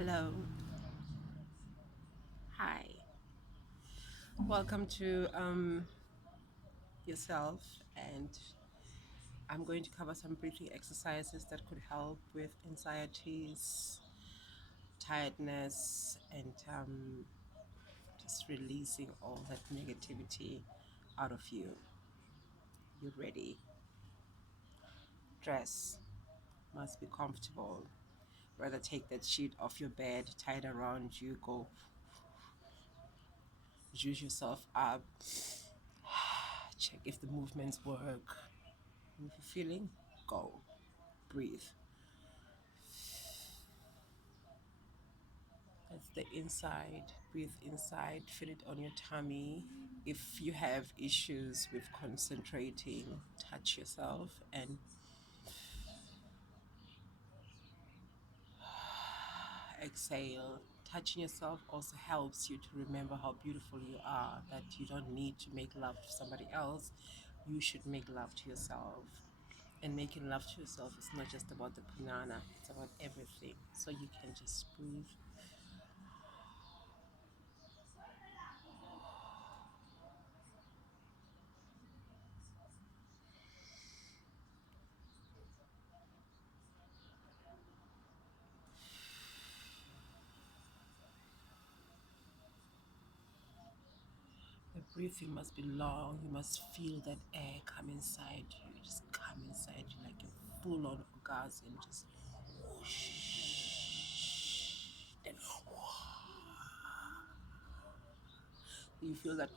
Hello. Hi. Welcome to yourself, and I'm going to cover some breathing exercises that could help with anxieties, tiredness, and just releasing all that negativity out of you. You ready? Dress must be comfortable. Rather take that sheet off your bed, tie it around you, go juice yourself up, check if the movements work. If you're feeling, go. Breathe. That's the inside. Breathe inside. Feel it on your tummy. If you have issues with concentrating, touch yourself and exhale. Touching yourself also helps you to remember how beautiful you are, that you don't need to make love to somebody else. You should make love to yourself. And making love to yourself is not just about the banana, it's about everything. So you can just breathe. The breathing must be long. You must feel that air come inside you. Just come inside you like a full on orgasm. Just whoosh. Then you feel that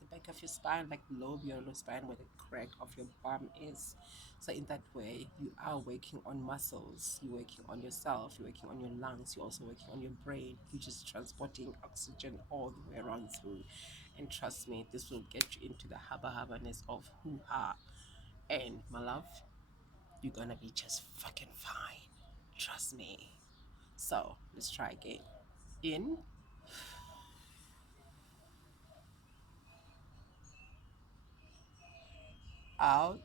the back of your spine, like below your spine where the crack of your bum is. So in that way, you are working on muscles. You're working on yourself. You're working on your lungs. You're also working on your brain. You're just transporting oxygen all the way around through. And trust me, this will get you into the hubba-hubbaness of hoo-ha. And my love, you're gonna be just fucking fine. Trust me. So let's try again. In, out.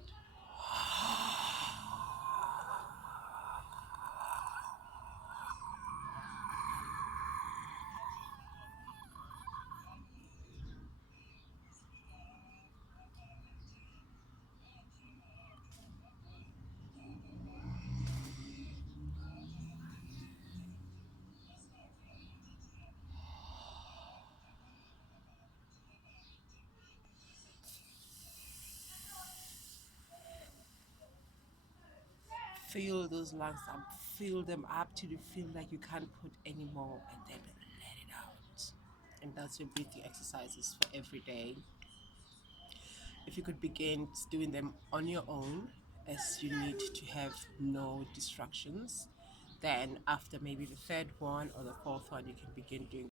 Fill those lungs up, fill them up till you feel like you can't put any more, and then let it out. And that's your breathing exercises for every day. If you could begin doing them on your own, as you need to have no distractions, then after maybe the third one or the fourth one, you can begin doing